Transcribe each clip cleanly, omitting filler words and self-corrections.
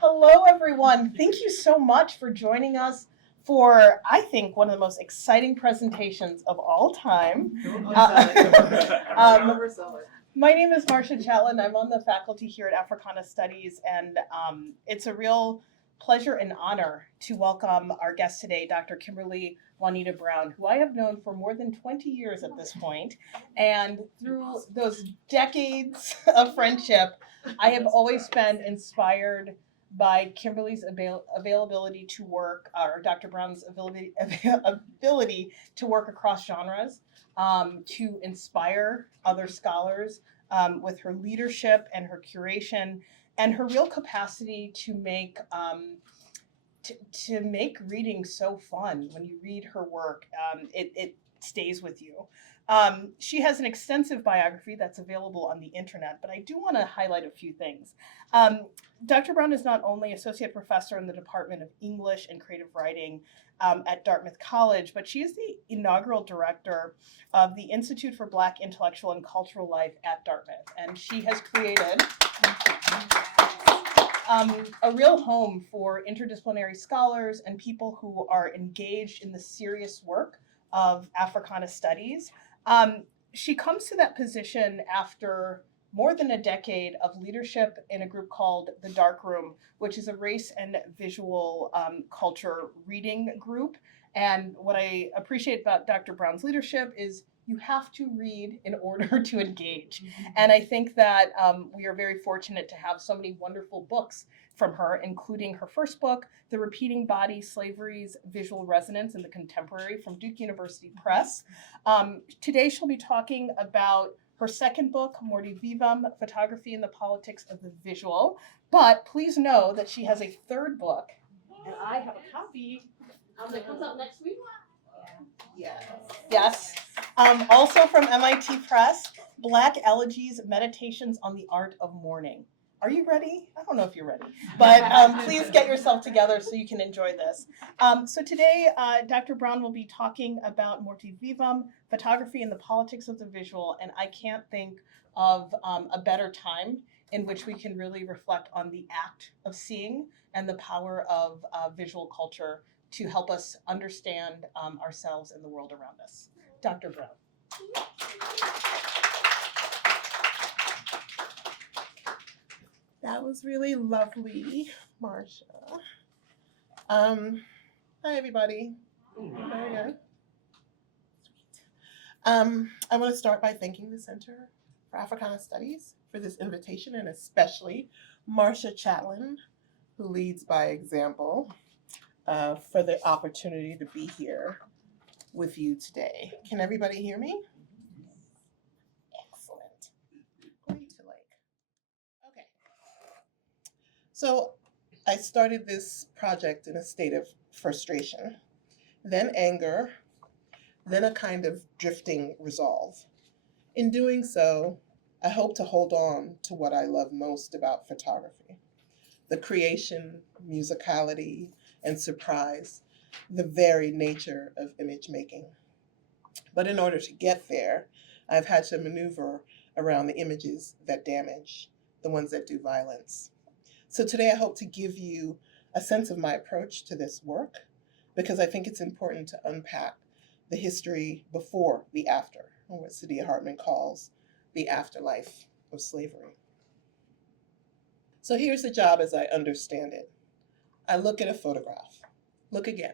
Hello, everyone. Thank you so much for joining us for, I think, one of the most exciting presentations of all time. Um, my name is Marcia Chatelain. I'm on the faculty here at Africana Studies, and it's a real pleasure and honor to welcome our guest today, Dr. Kimberly Juanita Brown, who I have known for more than 20 years at this point. And through those decades of friendship, I have always been inspired by Kimberly's availability to work, or Dr. Brown's ability to work across genres, to inspire other scholars with her leadership and her curation, and her real capacity to make to make reading so fun. When you read her work, it stays with you. She has an extensive biography that's available on the internet, but I do want to highlight a few things. Dr. Brown is not only associate professor in the Department of English and Creative Writing at Dartmouth College, but she is the inaugural director of the Institute for Black Intellectual and Cultural Life at Dartmouth. And she has created a real home for interdisciplinary scholars and people who are engaged in the serious work of Africana studies. She comes to that position after more than a decade of leadership in a group called The Dark Room, which is a race and visual culture reading group. And what I appreciate about Dr. Brown's leadership is you have to read in order to engage. And I think that we are very fortunate to have so many wonderful books from her, including her first book, The Repeating Body, Slavery's Visual Resonance in the Contemporary, from Duke University Press. Today she'll be talking about her second book, Mortevivum, Photography and the Politics of the Visual. But please know that she has a third book, and I have a copy that comes out next week. Yes. Also from MIT Press, Black Elegies, Meditations on the Art of Mourning. Are you ready? I don't know if you're ready, but please get yourself together so you can enjoy this. So today, Dr. Brown will be talking about Mortevivum, Photography and the Politics of the Visual, and I can't think of a better time in which we can really reflect on the act of seeing and the power of visual culture to help us understand ourselves and the world around us. Dr. Brown. That was really lovely, Marcia. Hi, everybody. Very good. Sweet. I want to start by thanking the Center for Africana Studies for this invitation, and especially Marcia Chatelain, who leads by example, for the opportunity to be here with you today. Can everybody hear me? Excellent. Great to okay. So I started this project in a state of frustration, then anger, then a kind of drifting resolve. In doing so, I hope to hold on to what I love most about photography: the creation, musicality, and surprise, the very nature of image making. But in order to get there, I've had to maneuver around the images that damage, the ones that do violence. So today I hope to give you a sense of my approach to this work, because I think it's important to unpack the history before the after, or what Saidiya Hartman calls the afterlife of slavery. So here's the job as I understand it. I look at a photograph, look again,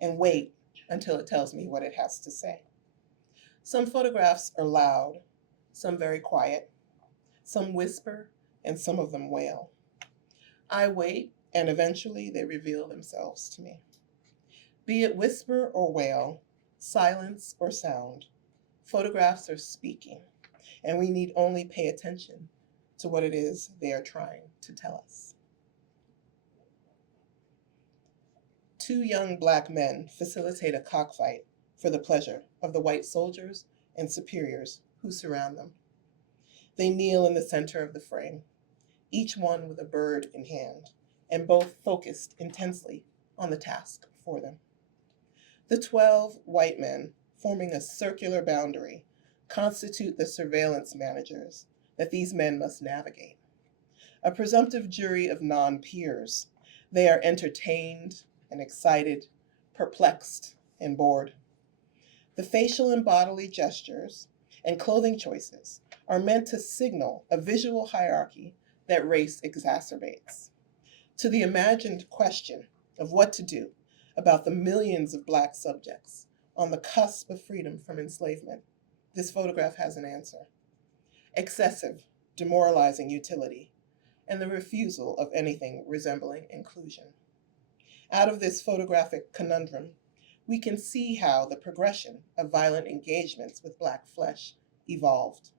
and wait until it tells me what it has to say. Some photographs are loud, some very quiet, some whisper, and some of them wail. I wait, and eventually they reveal themselves to me. Be it whisper or wail, silence or sound, photographs are speaking, and we need only pay attention to what it is they are trying to tell us. Two young Black men facilitate a cockfight for the pleasure of the white soldiers and superiors who surround them. They kneel in the center of the frame, each one with a bird in hand, and both focused intensely on the task before them. The 12 white men, forming a circular boundary, constitute the surveillance managers that these men must navigate. a presumptive jury of non-peers. They are entertained and excited, perplexed and bored. The facial and bodily gestures and clothing choices are meant to signal a visual hierarchy that race exacerbates. To the imagined question of what to do about the millions of Black subjects on the cusp of freedom from enslavement, this photograph has an answer. Excessive, demoralizing utility, and the refusal of anything resembling inclusion. Out of this photographic conundrum, we can see how the progression of violent engagements with Black flesh evolved.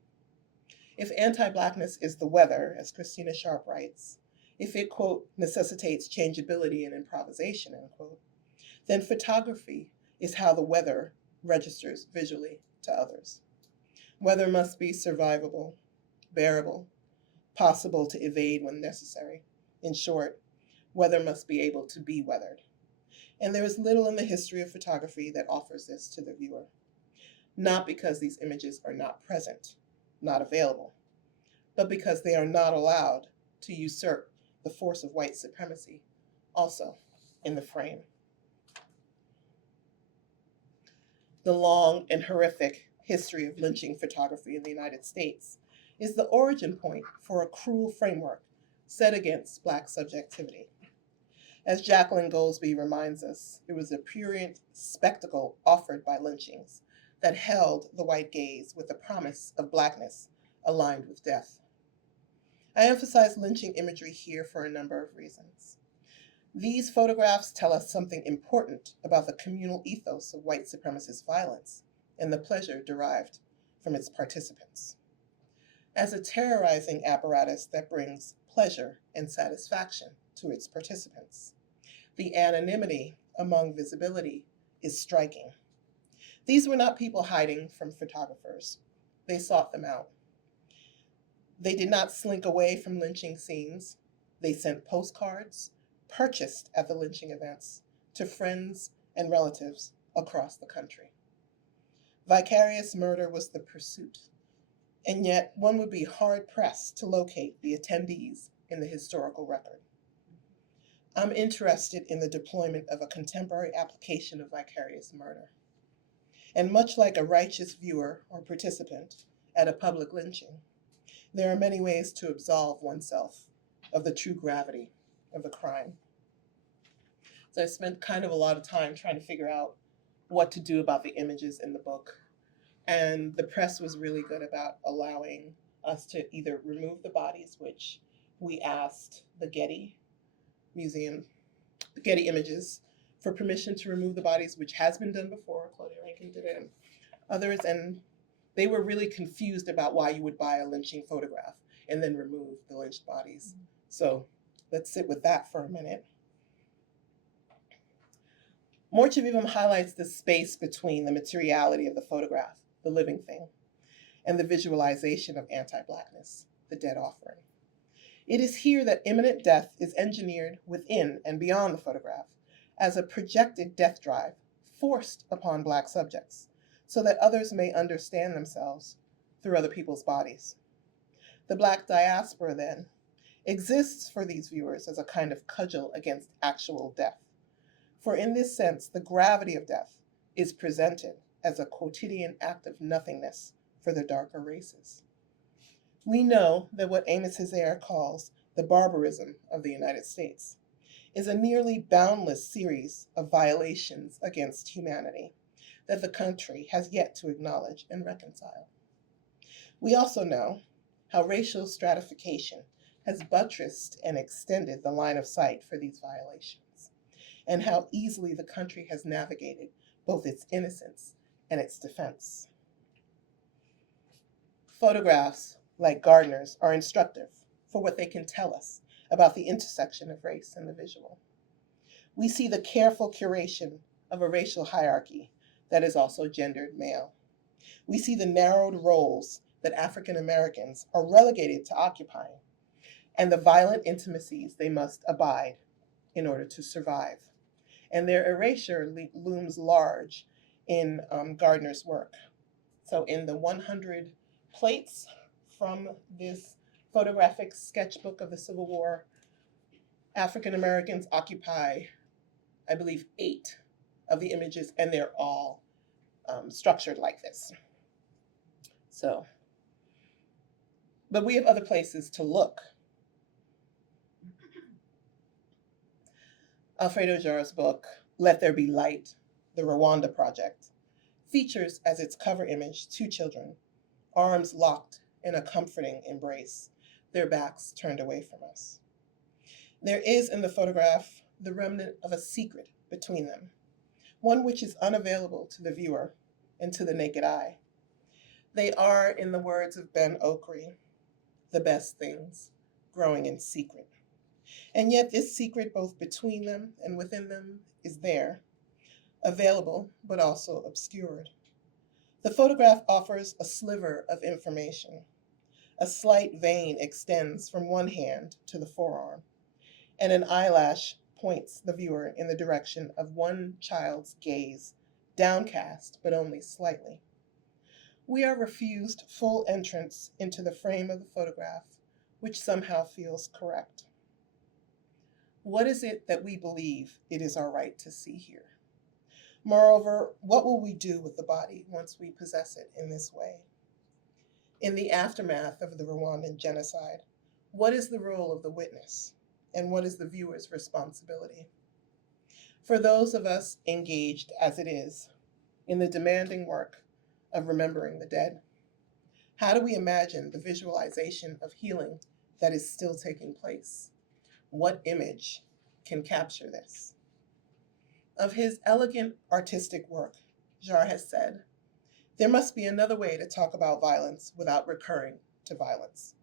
If anti-Blackness is the weather, as Christina Sharp writes, if it, quote, necessitates changeability and improvisation, end quote, then photography is how the weather registers visually to others. Weather must be survivable, bearable, possible to evade when necessary. In short, weather must be able to be weathered. And there is little in the history of photography that offers this to the viewer. Not because these images are not present, not available, but because they are not allowed to usurp the force of white supremacy, also in the frame. The long and horrific history of lynching photography in the United States is the origin point for a cruel framework set against Black subjectivity. As Jacqueline Goldsby reminds us, it was a prurient spectacle offered by lynchings that held the white gaze with the promise of Blackness aligned with death. I emphasize lynching imagery here for a number of reasons. These photographs tell us something important about the communal ethos of white supremacist violence and the pleasure derived from its participants. As a terrorizing apparatus that brings pleasure and satisfaction to its participants, the anonymity among visibility is striking. These were not people hiding from photographers. They sought them out. They did not slink away from lynching scenes. They sent postcards, purchased at the lynching events, to friends and relatives across the country. Vicarious murder was the pursuit, and yet one would be hard-pressed to locate the attendees in the historical record. I'm interested in the deployment of a contemporary application of vicarious murder. And much like a righteous viewer or participant at a public lynching, there are many ways to absolve oneself of the true gravity of the crime. So I spent kind of a lot of time trying to figure out what to do about the images in the book. And the press was really good about allowing us to either remove the bodies, which we asked the Getty Museum, the Getty Images, for permission to remove the bodies, which has been done before. Claudia Rankin did it, and others, and they were really confused about why you would buy a lynching photograph and then remove the lynched bodies. So let's sit with that for a minute. Mortevivum highlights the space between the materiality of the photograph, the living thing, and the visualization of anti-Blackness, the dead offering. It is here that imminent death is engineered within and beyond the photograph as a projected death drive forced upon Black subjects so that others may understand themselves through other people's bodies. The Black diaspora, then, exists for these viewers as a kind of cudgel against actual death. For in this sense, the gravity of death is presented as a quotidian act of nothingness for the darker races. We know that what Amos Hezare calls the barbarism of the United States is a nearly boundless series of violations against humanity that the country has yet to acknowledge and reconcile. We also know how racial stratification has buttressed and extended the line of sight for these violations, and how easily the country has navigated both its innocence and its defense. Photographs, like Gardner's, are instructive for what they can tell us about the intersection of race and the visual. We see the careful curation of a racial hierarchy that is also gendered male. We see the narrowed roles that African Americans are relegated to occupying, and the violent intimacies they must abide in order to survive. And their erasure looms large in Gardner's work. So in the 100 plates from this photographic sketchbook of the Civil War. African Americans occupy, I believe, 8 of the images, and they're all structured like this. So, but we have other places to look. Alfredo Jarreau's book, Let There Be Light, The Rwanda Project, features as its cover image 2 children, arms locked in a comforting embrace, their backs turned away from us. There is in the photograph the remnant of a secret between them, one which is unavailable to the viewer and to the naked eye. They are, in the words of Ben Okri, the best things growing in secret. And yet this secret, both between them and within them, is there, available but also obscured. The photograph offers a sliver of information. A slight vein extends from one hand to the forearm, and an eyelash points the viewer in the direction of one child's gaze, downcast but only slightly. We are refused full entrance into the frame of the photograph, which somehow feels correct. What is it that we believe it is our right to see here? Moreover, what will we do with the body once we possess it in this way? In the aftermath of the Rwandan genocide, what is the role of the witness, and what is the viewer's responsibility? For those of us engaged, as it is, in the demanding work of remembering the dead, how do we imagine the visualization of healing that is still taking place? What image can capture this? Of his elegant artistic work, Jarre has said, there must be another way to talk about violence without recurring to violence.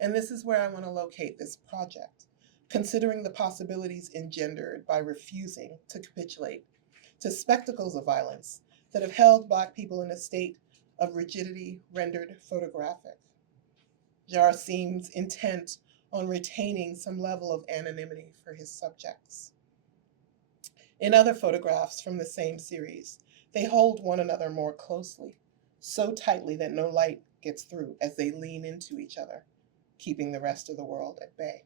And this is where I want to locate this project, considering the possibilities engendered by refusing to capitulate to spectacles of violence that have held Black people in a state of rigidity rendered photographic. Jarre seems intent on retaining some level of anonymity for his subjects. In other photographs from the same series, they hold one another more closely, so tightly that no light gets through as they lean into each other, keeping the rest of the world at bay.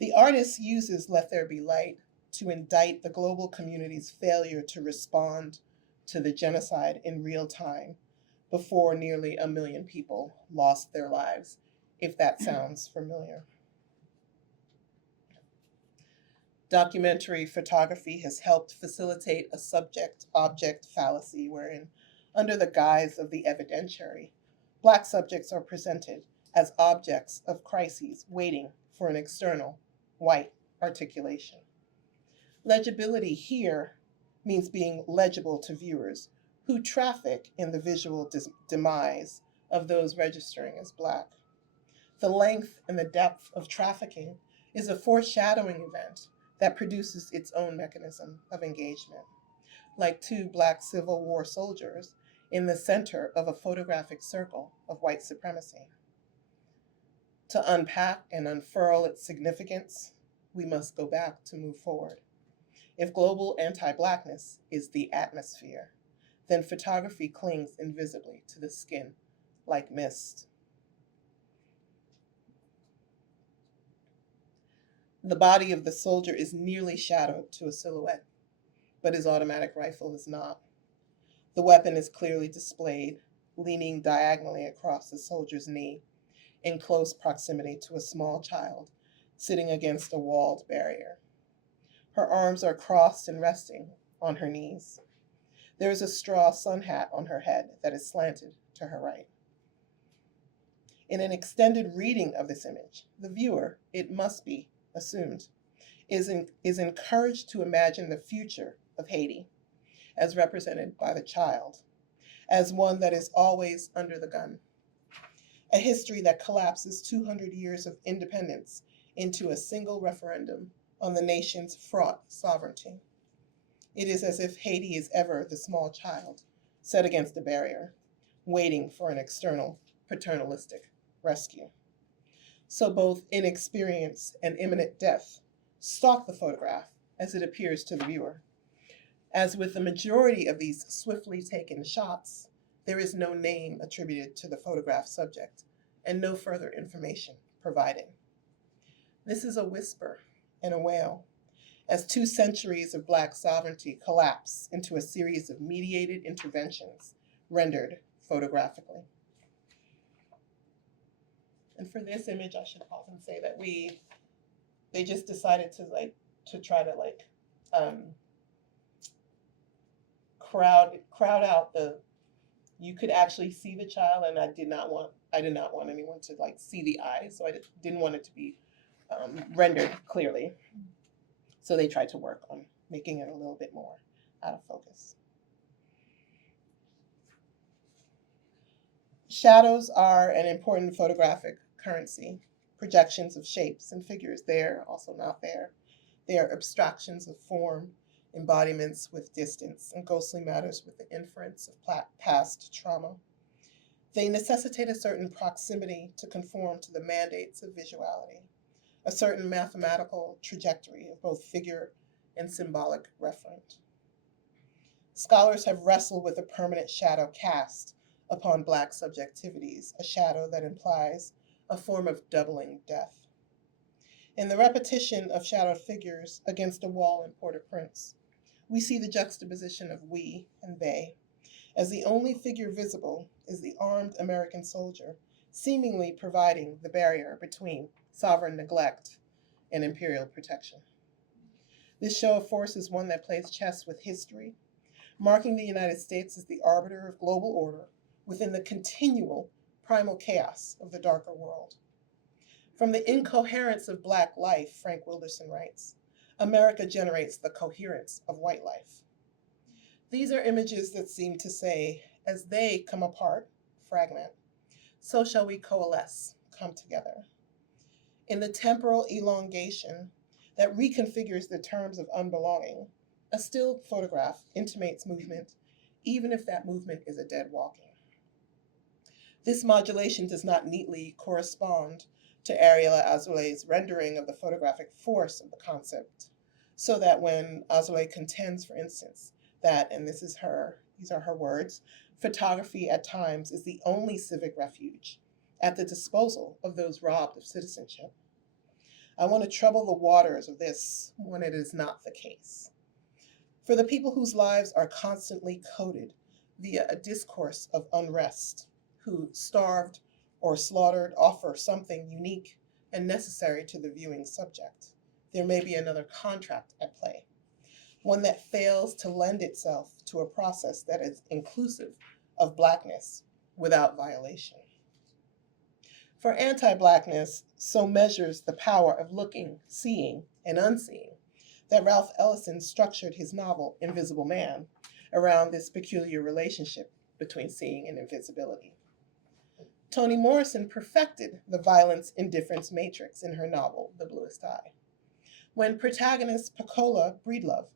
The artist uses Let There Be Light to indict the global community's failure to respond to the genocide in real time before nearly 1 million people lost their lives, if that sounds familiar. Documentary photography has helped facilitate a subject-object fallacy wherein, under the guise of the evidentiary, Black subjects are presented as objects of crises waiting for an external, white articulation. Legibility here means being legible to viewers who traffic in the visual demise of those registering as Black. The length and the depth of trafficking is a foreshadowing event that produces its own mechanism of engagement, like 2 Black Civil War soldiers in the center of a photographic circle of white supremacy. To unpack and unfurl its significance, we must go back to move forward. If global anti-blackness is the atmosphere, then photography clings invisibly to the skin like mist. The body of the soldier is nearly shadowed to a silhouette, but his automatic rifle is not. The weapon is clearly displayed, leaning diagonally across the soldier's knee, in close proximity to a small child sitting against a walled barrier. Her arms are crossed and resting on her knees. There is a straw sun hat on her head that is slanted to her right. In an extended reading of this image, the viewer, it must be assumed, is encouraged to imagine the future of Haiti, as represented by the child, as one that is always under the gun. A history that collapses 200 years of independence into a single referendum on the nation's fraught sovereignty. It is as if Haiti is ever the small child set against a barrier, waiting for an external paternalistic rescue. So both inexperience and imminent death stalk the photograph as it appears to the viewer. As with the majority of these swiftly taken shots, there is no name attributed to the photograph subject, and no further information provided. This is a whisper and a wail, as 2 centuries of Black sovereignty collapse into a series of mediated interventions rendered photographically. And for this image, I should pause and say that they just decided to try to crowd out you could actually see the child, and I did not want anyone to see the eyes, so I didn't want it to be rendered clearly. So they tried to work on making it a little bit more out of focus. Shadows are an important photographic currency, projections of shapes and figures there, also not there. They are abstractions of form, embodiments with distance, and ghostly matters with the inference of past trauma. They necessitate a certain proximity to conform to the mandates of visuality, a certain mathematical trajectory of both figure and symbolic referent. Scholars have wrestled with a permanent shadow cast upon Black subjectivities, a shadow that implies a form of doubling death. In the repetition of shadowed figures against a wall in Port-au-Prince, we see the juxtaposition of we and they, as the only figure visible is the armed American soldier, seemingly providing the barrier between sovereign neglect and imperial protection. This show of force is one that plays chess with history, marking the United States as the arbiter of global order within the continual primal chaos of the darker world. From the incoherence of Black life, Frank Wilderson writes, America generates the coherence of white life. These are images that seem to say, as they come apart, fragment, so shall we coalesce, come together. In the temporal elongation that reconfigures the terms of unbelonging, a still photograph intimates movement, even if that movement is a dead walking. This modulation does not neatly correspond to Ariela Azoulay's rendering of the photographic force of the concept, so that when Azoulay contends, for instance, that, and these are her words, photography at times is the only civic refuge at the disposal of those robbed of citizenship. I want to trouble the waters of this when it is not the case. For the people whose lives are constantly coded via a discourse of unrest, who, starved or slaughtered, offer something unique and necessary to the viewing subject, there may be another contract at play, one that fails to lend itself to a process that is inclusive of Blackness without violation. For anti-Blackness, so measures the power of looking, seeing, and unseeing, that Ralph Ellison structured his novel, Invisible Man, around this peculiar relationship between seeing and invisibility. Toni Morrison perfected the violence-indifference matrix in her novel, The Bluest Eye. When protagonist Pecola Breedlove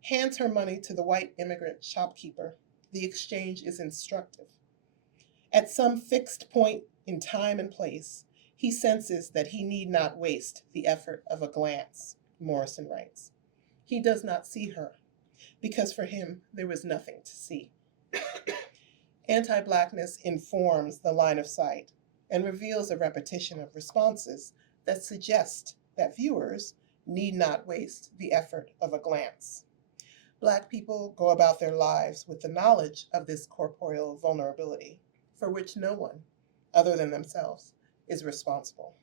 hands her money to the white immigrant shopkeeper, the exchange is instructive. At some fixed point in time and place, he senses that he need not waste the effort of a glance, Morrison writes. He does not see her, because for him there was nothing to see. Anti-Blackness informs the line of sight and reveals a repetition of responses that suggest that viewers need not waste the effort of a glance. Black people go about their lives with the knowledge of this corporeal vulnerability, for which no one, other than themselves, is responsible.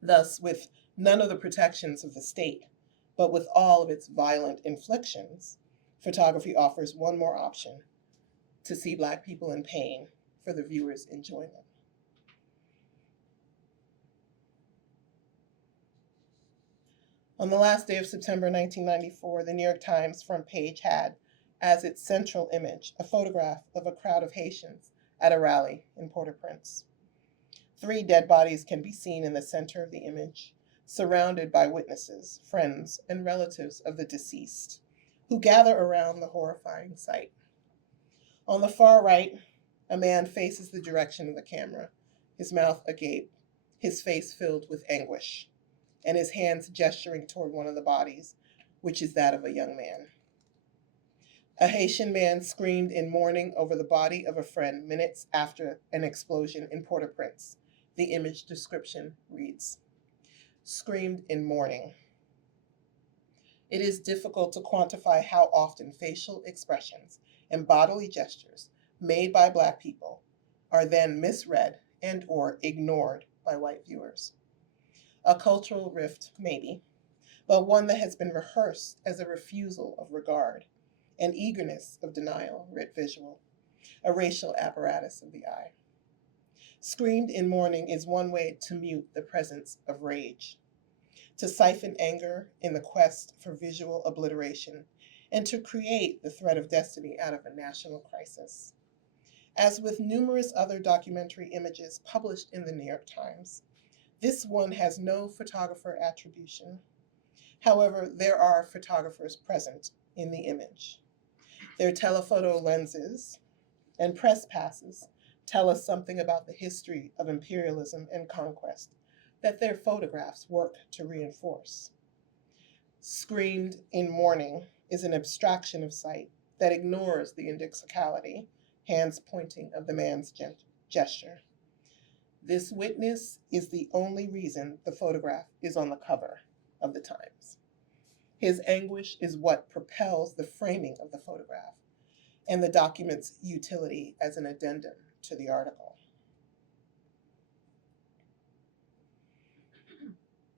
Thus, with none of the protections of the state, but with all of its violent inflictions, photography offers one more option: to see Black people in pain for the viewer's enjoyment. On the last day of September 1994, the New York Times front page had, as its central image, a photograph of a crowd of Haitians at a rally in Port-au-Prince. 3 dead bodies can be seen in the center of the image, surrounded by witnesses, friends, and relatives of the deceased, who gather around the horrifying sight. On the far right, a man faces the direction of the camera, his mouth agape, his face filled with anguish, and his hands gesturing toward one of the bodies, which is that of a young man. A Haitian man screamed in mourning over the body of a friend minutes after an explosion in Port-au-Prince. The image description reads, "Screamed in mourning." It is difficult to quantify how often facial expressions and bodily gestures made by Black people are then misread and or ignored by white viewers. A cultural rift, maybe, but one that has been rehearsed as a refusal of regard, an eagerness of denial writ visual, a racial apparatus of the eye. Screamed in mourning is one way to mute the presence of rage, to siphon anger in the quest for visual obliteration, and to create the threat of destiny out of a national crisis. As with numerous other documentary images published in the New York Times, this one has no photographer attribution. However, there are photographers present in the image. Their telephoto lenses and press passes tell us something about the history of imperialism and conquest that their photographs work to reinforce. Screamed in mourning is an abstraction of sight that ignores the indexicality, hands pointing, of the man's gesture. This witness is the only reason the photograph is on the cover of the Times. His anguish is what propels the framing of the photograph and the document's utility as an addendum to the article.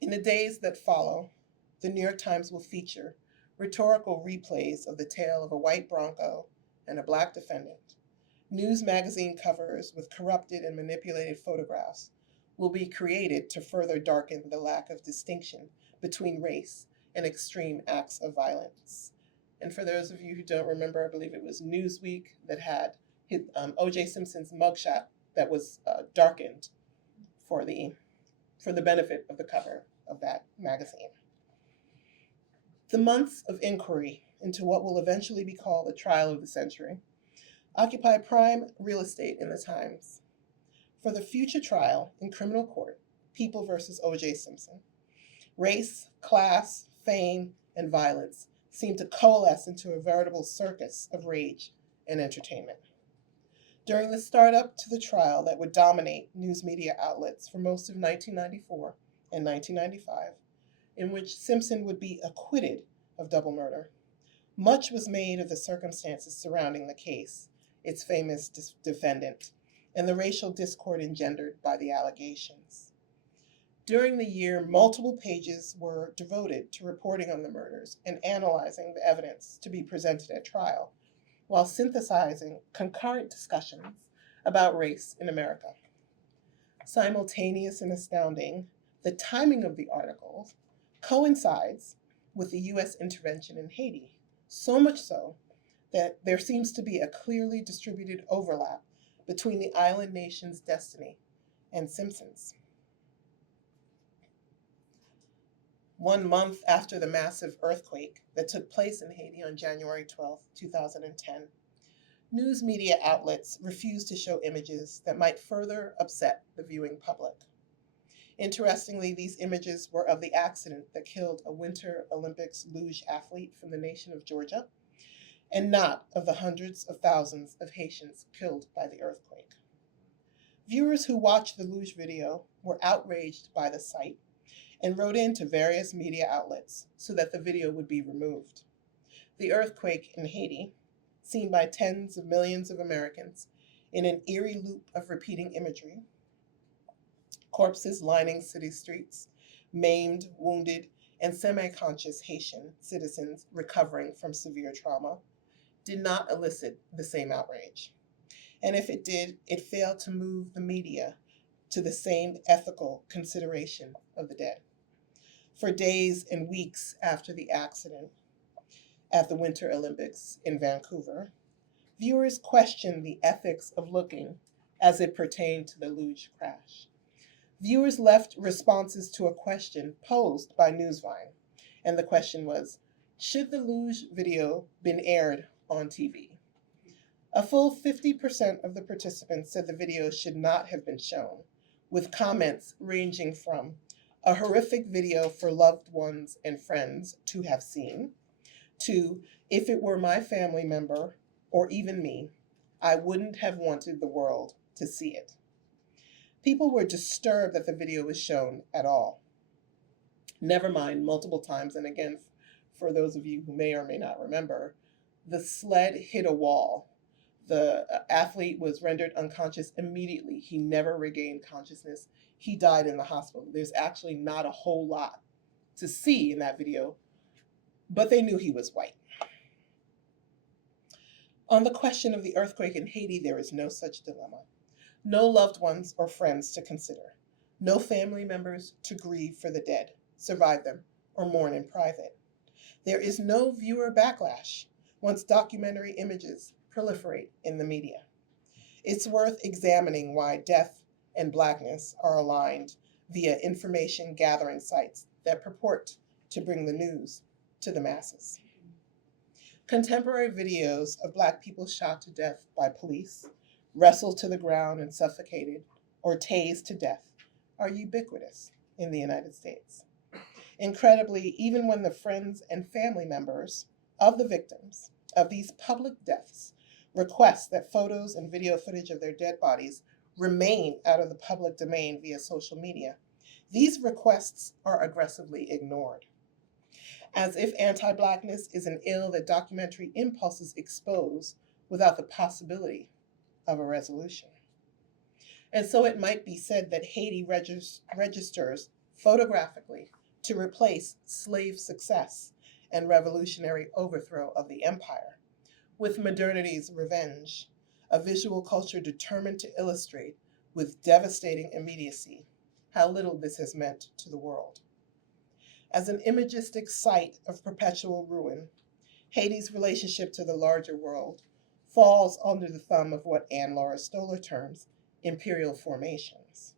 In the days that follow, the New York Times will feature rhetorical replays of the tale of a white Bronco and a Black defendant. News magazine covers with corrupted and manipulated photographs will be created to further darken the lack of distinction between race and extreme acts of violence. And for those of you who don't remember, I believe it was Newsweek that had O.J. Simpson's mugshot that was darkened for the benefit of the cover of that magazine. The months of inquiry into what will eventually be called the trial of the century occupy prime real estate in the Times. For the future trial in criminal court, People versus O.J. Simpson, race, class, fame, and violence seem to coalesce into a veritable circus of rage and entertainment. During the startup to the trial that would dominate news media outlets for most of 1994 and 1995, in which Simpson would be acquitted of double murder, much was made of the circumstances surrounding the case, its famous defendant, and the racial discord engendered by the allegations. During the year, multiple pages were devoted to reporting on the murders and analyzing the evidence to be presented at trial, while synthesizing concurrent discussions about race in America. Simultaneous and astounding, the timing of the articles coincides with the U.S. intervention in Haiti, so much so that there seems to be a clearly distributed overlap between the island nation's destiny and Simpson's. 1 month after the massive earthquake that took place in Haiti on January 12, 2010, news media outlets refused to show images that might further upset the viewing public. Interestingly, these images were of the accident that killed a Winter Olympics luge athlete from the nation of Georgia, and not of the hundreds of thousands of Haitians killed by the earthquake. Viewers who watched the luge video were outraged by the sight and wrote in to various media outlets so that the video would be removed. The earthquake in Haiti, seen by tens of millions of Americans in an eerie loop of repeating imagery, corpses lining city streets, maimed, wounded, and semi-conscious Haitian citizens recovering from severe trauma, did not elicit the same outrage. And if it did, it failed to move the media to the same ethical consideration of the dead. For days and weeks after the accident at the Winter Olympics in Vancouver, viewers questioned the ethics of looking as it pertained to the luge crash. Viewers left responses to a question posed by Newsvine, and the question was, should the luge video been aired on TV? A full 50% of the participants said the video should not have been shown, with comments ranging from a horrific video for loved ones and friends to have seen, to, if it were my family member or even me, I wouldn't have wanted the world to see it. People were disturbed that the video was shown at all. Never mind multiple times, and again, for those of you who may or may not remember, the sled hit a wall. The athlete was rendered unconscious immediately. He never regained consciousness. He died in the hospital. There's actually not a whole lot to see in that video, but they knew he was white. On the question of the earthquake in Haiti, there is no such dilemma. No loved ones or friends to consider. No family members to grieve for the dead, survive them, or mourn in private. There is no viewer backlash once documentary images proliferate in the media. It's worth examining why death and blackness are aligned via information gathering sites that purport to bring the news to the masses. Contemporary videos of Black people shot to death by police, wrestled to the ground and suffocated, or tased to death are ubiquitous in the United States. Incredibly, even when the friends and family members of the victims of these public deaths request that photos and video footage of their dead bodies remain out of the public domain via social media, these requests are aggressively ignored, as if anti-blackness is an ill that documentary impulses expose without the possibility of a resolution. And so it might be said that Haiti registers photographically to replace slave success and revolutionary overthrow of the empire with modernity's revenge, a visual culture determined to illustrate with devastating immediacy how little this has meant to the world. As an imagistic site of perpetual ruin, Haiti's relationship to the larger world falls under the thumb of what Anne Laura Stoller terms imperial formations.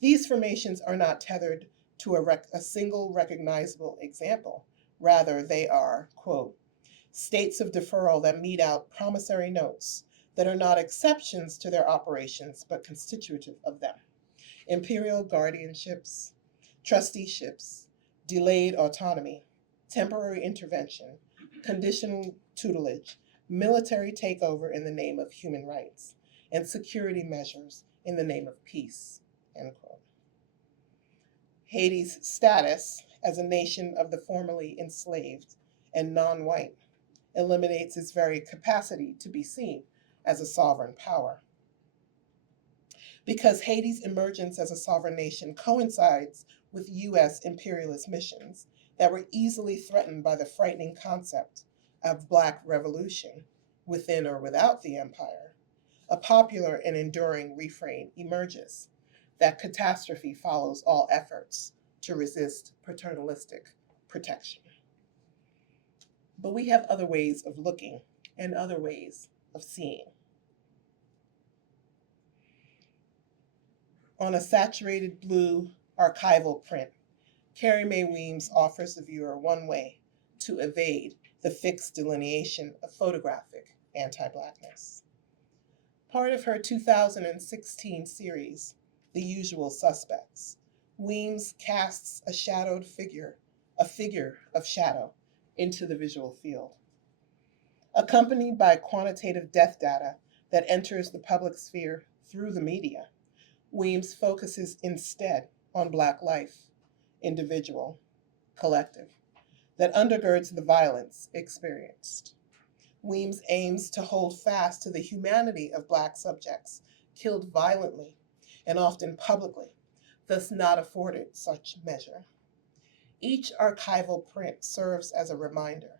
These formations are not tethered to a single recognizable example. Rather, they are, quote, states of deferral that mete out promissory notes that are not exceptions to their operations, but constitutive of them. Imperial guardianships, trusteeships, delayed autonomy, temporary intervention, conditional tutelage, military takeover in the name of human rights, and security measures in the name of peace, end quote. Haiti's status as a nation of the formerly enslaved and non-white eliminates its very capacity to be seen as a sovereign power. Because Haiti's emergence as a sovereign nation coincides with US imperialist missions that were easily threatened by the frightening concept of Black revolution within or without the empire, a popular and enduring refrain emerges that catastrophe follows all efforts to resist paternalistic protection. But we have other ways of looking and other ways of seeing. On a saturated blue archival print, Carrie Mae Weems offers the viewer one way to evade the fixed delineation of photographic anti-Blackness. Part of her 2016 series, The Usual Suspects, Weems casts a shadowed figure, a figure of shadow, into the visual field. Accompanied by quantitative death data that enters the public sphere through the media, Weems focuses instead on Black life, individual, collective, that undergirds the violence experienced. Weems aims to hold fast to the humanity of Black subjects killed violently and often publicly, thus not afforded such measure. Each archival print serves as a reminder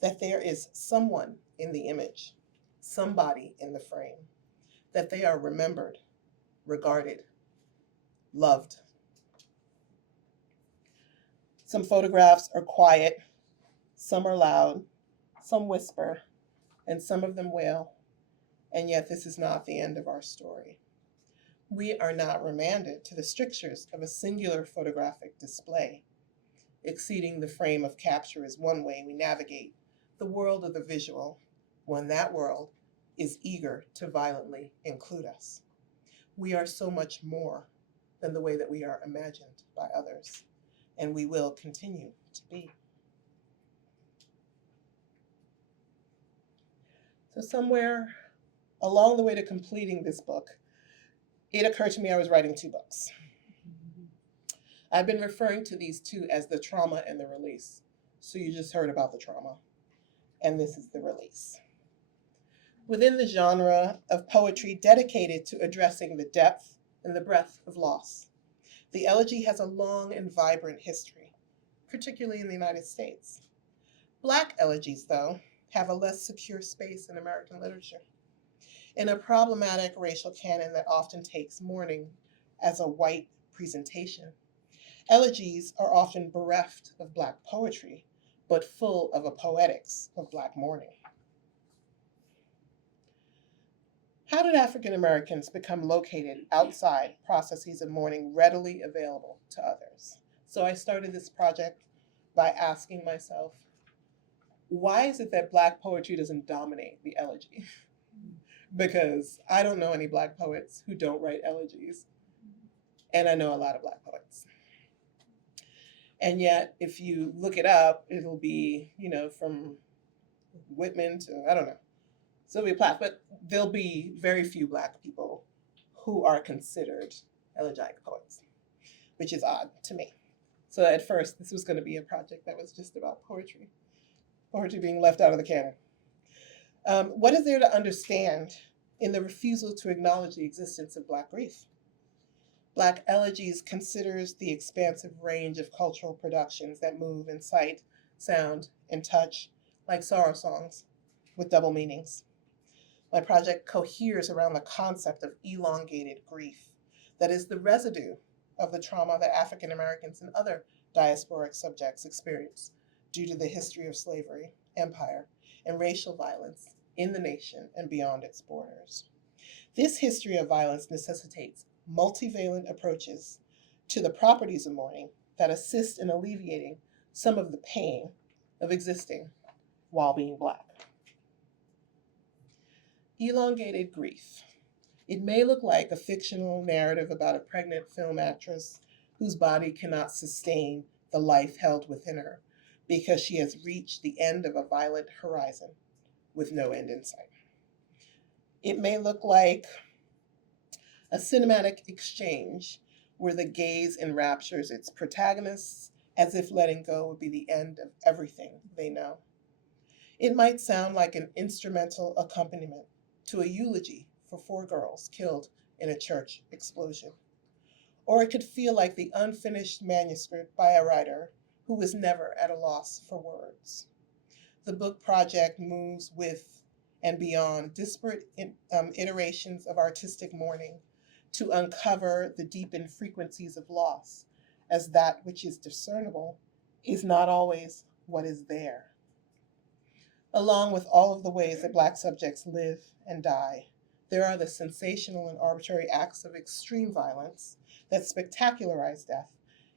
that there is someone in the image, somebody in the frame, that they are remembered, regarded, loved. Some photographs are quiet, some are loud, some whisper, and some of them wail, and yet this is not the end of our story. We are not remanded to the strictures of a singular photographic display. Exceeding the frame of capture is one way we navigate the world of the visual, when that world is eager to violently include us. We are so much more than the way that we are imagined by others, and we will continue to be. So somewhere along the way to completing this book, it occurred to me I was writing two books. I've been referring to these two as the trauma and the release. So you just heard about the trauma, and this is the release. Within the genre of poetry dedicated to addressing the depth and the breadth of loss, the elegy has a long and vibrant history, particularly in the United States. Black elegies, though, have a less secure space in American literature. In a problematic racial canon that often takes mourning as a white presentation, elegies are often bereft of Black poetry, but full of a poetics of Black mourning. How did African Americans become located outside processes of mourning readily available to others? So I started this project by asking myself, why is it that Black poetry doesn't dominate the elegy? Because I don't know any Black poets who don't write elegies, and I know a lot of Black poets. And yet, if you look it up, it'll be, from Whitman to, I don't know, Sylvia Plath, but there'll be very few Black people who are considered elegiac poets, which is odd to me. So at first, this was going to be a project that was just about poetry being left out of the canon. What is there to understand in the refusal to acknowledge the existence of Black grief? Black elegies considers the expansive range of cultural productions that move in sight, sound, and touch, like sorrow songs, with double meanings. My project coheres around the concept of elongated grief, that is the residue of the trauma that African Americans and other diasporic subjects experience due to the history of slavery, empire, and racial violence in the nation and beyond its borders. This history of violence necessitates multivalent approaches to the properties of mourning that assist in alleviating some of the pain of existing while being Black. Elongated grief. It may look like a fictional narrative about a pregnant film actress whose body cannot sustain the life held within her because she has reached the end of a violent horizon with no end in sight. It may look like a cinematic exchange where the gaze enraptures its protagonists as if letting go would be the end of everything they know. It might sound like an instrumental accompaniment to a eulogy for 4 girls killed in a church explosion. Or it could feel like the unfinished manuscript by a writer who was never at a loss for words. The book project moves with and beyond disparate iterations of artistic mourning to uncover the deepened frequencies of loss, as that which is discernible is not always what is there. Along with all of the ways that Black subjects live and die, there are the sensational and arbitrary acts of extreme violence that spectacularize death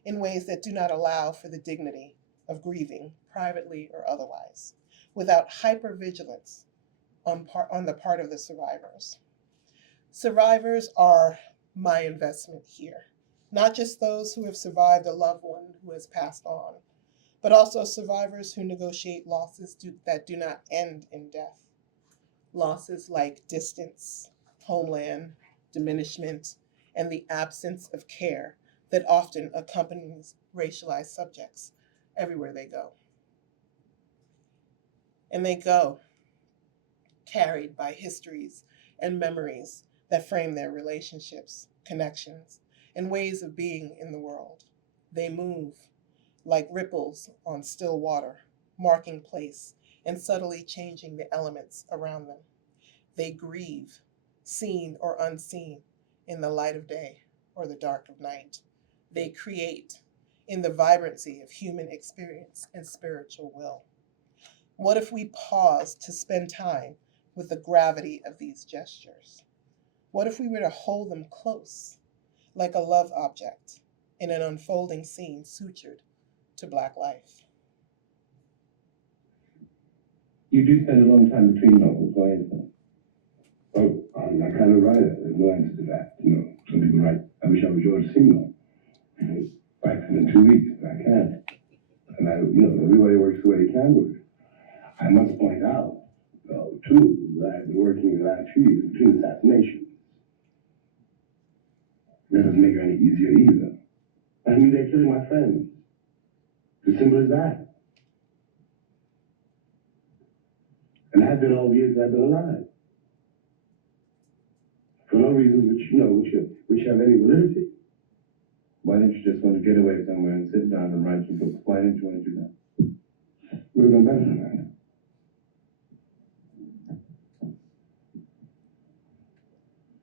in ways that do not allow for the dignity of grieving, privately or otherwise, without hypervigilance on the part of the survivors. Survivors are my investment here, not just those who have survived a loved one who has passed on, but also survivors who negotiate losses that do not end in death. Losses like distance, homeland, diminishment, and the absence of care that often accompanies racialized subjects everywhere they go. And they go, carried by histories and memories that frame their relationships, connections, and ways of being in the world. They move like ripples on still water, marking place and subtly changing the elements around them. They grieve, seen or unseen, in the light of day or the dark of night. They create in the vibrancy of human experience and spiritual will. What if we paused to spend time with the gravity of these gestures? What if we were to hold them close, like a love object in an unfolding scene sutured to Black life? You do spend a long time between novels. Why is that? Oh, I'm that kind of writer. There's no answer to that. Some people write, I wish I was George Simenon. I write them in 2 weeks, but I can't. And everybody works the way they can work. I must point out Well, two, I've been working the last few years between assassinations. That doesn't make it any easier either. I mean, they're killing my friends. It's as simple as that. And have been all the years I've been alive. For no reasons which have any validity. Why didn't you just want to get away somewhere and sit down and write some books? Why didn't you want to do that? You would have done better than that.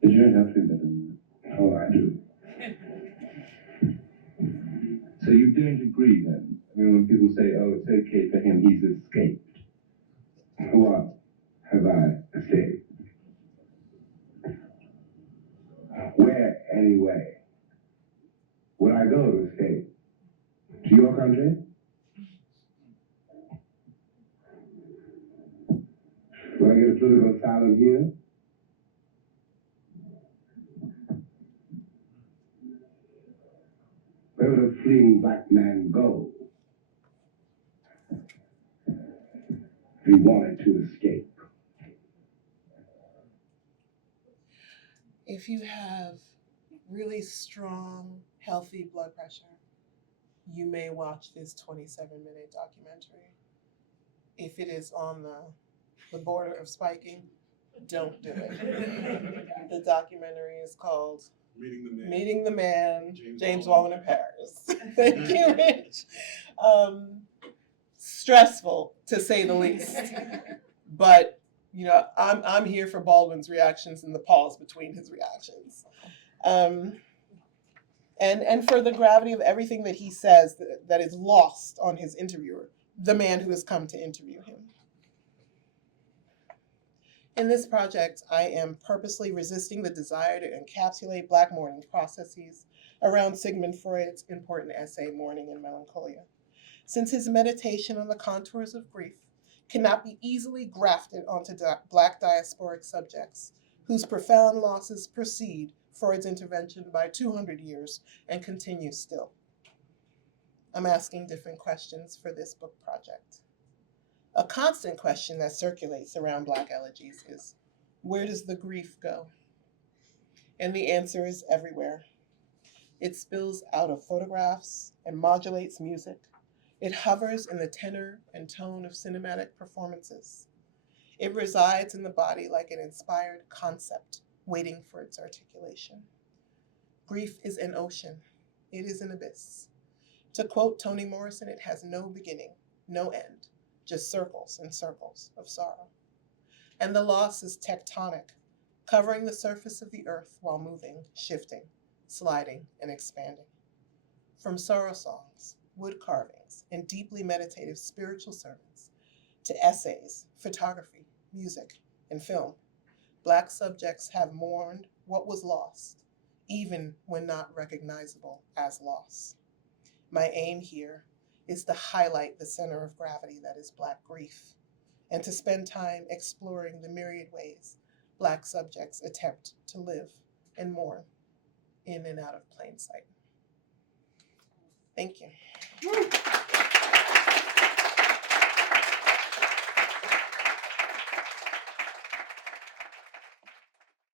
But you don't have to be better than that. Oh, I do. So you don't agree then? I mean, when people say, oh, it's okay for him, he's escaped. What have I escaped? Where, anyway? Would I go to escape? To your country? Will I get a political asylum here? Where would a fleeing black man go if he wanted to escape? If you have really strong, healthy blood pressure, you may watch this 27-minute documentary. If it is on the border of spiking, don't do it. The documentary is called Meeting the Man, James Baldwin in Paris. Thank you, Rich. Stressful, to say the least. But you know, I'm here for Baldwin's reactions and the pause between his reactions. And for the gravity of everything that he says that is lost on his interviewer, the man who has come to interview him. In this project, I am purposely resisting the desire to encapsulate Black mourning processes around Sigmund Freud's important essay, Mourning and Melancholia, since his meditation on the contours of grief cannot be easily grafted onto Black diasporic subjects whose profound losses precede Freud's intervention by 200 years and continue still. I'm asking different questions for this book project. A constant question that circulates around Black elegies is, where does the grief go? And the answer is everywhere. It spills out of photographs and modulates music. It hovers in the tenor and tone of cinematic performances. It resides in the body like an inspired concept waiting for its articulation. Grief is an ocean. It is an abyss. To quote Toni Morrison, it has no beginning, no end, just circles and circles of sorrow. And the loss is tectonic, covering the surface of the earth while moving, shifting, sliding, and expanding. From sorrow songs, wood carvings, and deeply meditative spiritual sermons, to essays, photography, music, and film, Black subjects have mourned what was lost, even when not recognizable as loss. My aim here is to highlight the center of gravity that is Black grief, and to spend time exploring the myriad ways Black subjects attempt to live and mourn in and out of plain sight. Thank you.